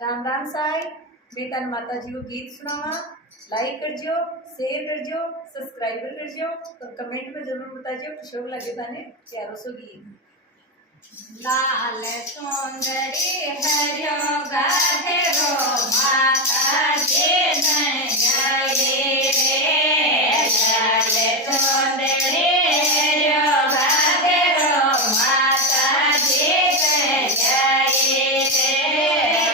राम राम साई। मैं तन माता जी को गीत सुनावा। लाइक करजो, शेयर करजो, सब्सक्राइब करजो और कमेंट में जरूर बताजो शौक लगे थाने प्यारो सो गीत। लाल सुंदरी हरियो गाधेरो माता जी ने गाये रे। लाल सुंदरी हरियो गाधेरो माता जी ने गाये रे।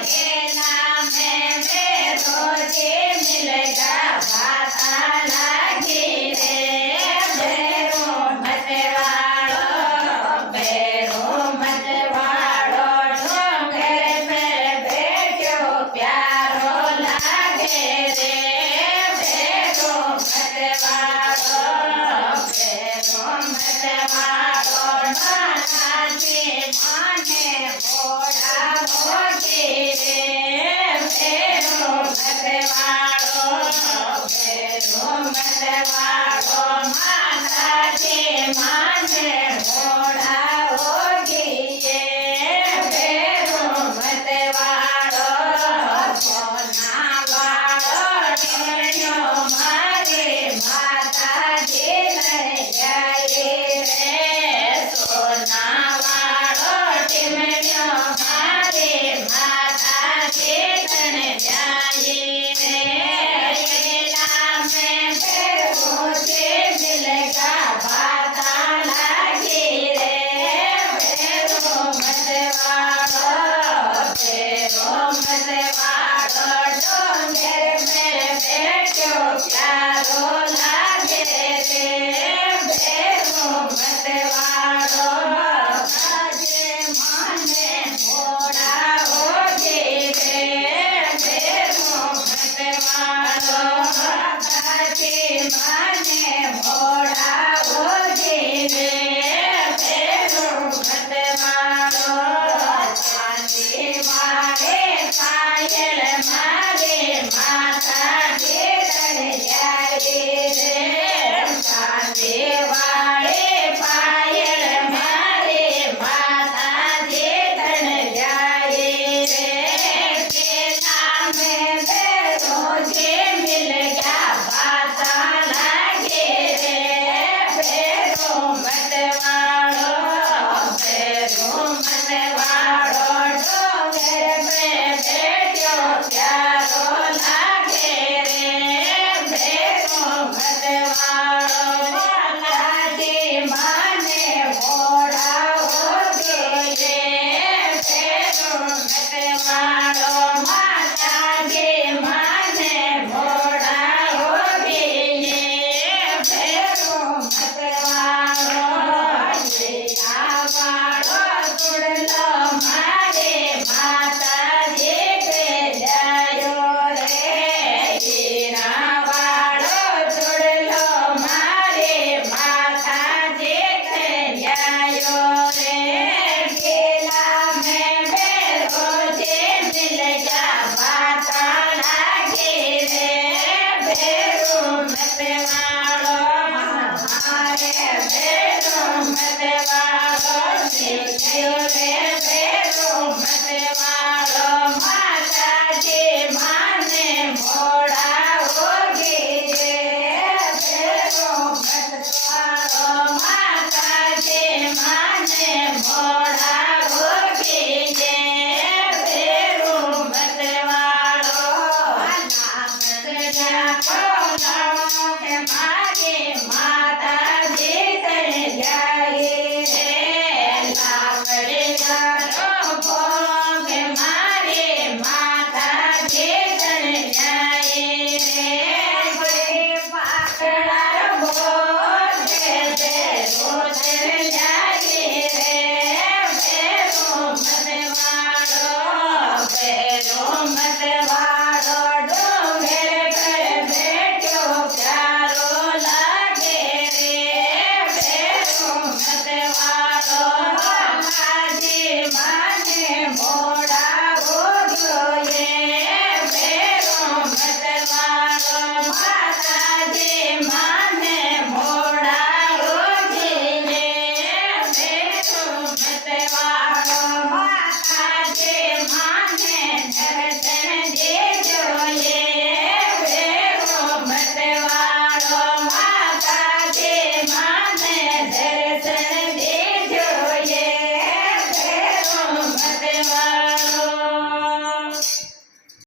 के नाम में रोजे मिलेगा भाता लागी रे। बेरो मतवाड़ो बेरो मतवाड़ो डोंगर पे बैठो प्यारो लागे रे। बेरो मतवाड़ो नाना जी माने घोड़ा मोगी रे। बेरो मतवाड़ो माता जी माने घोड़ा होगी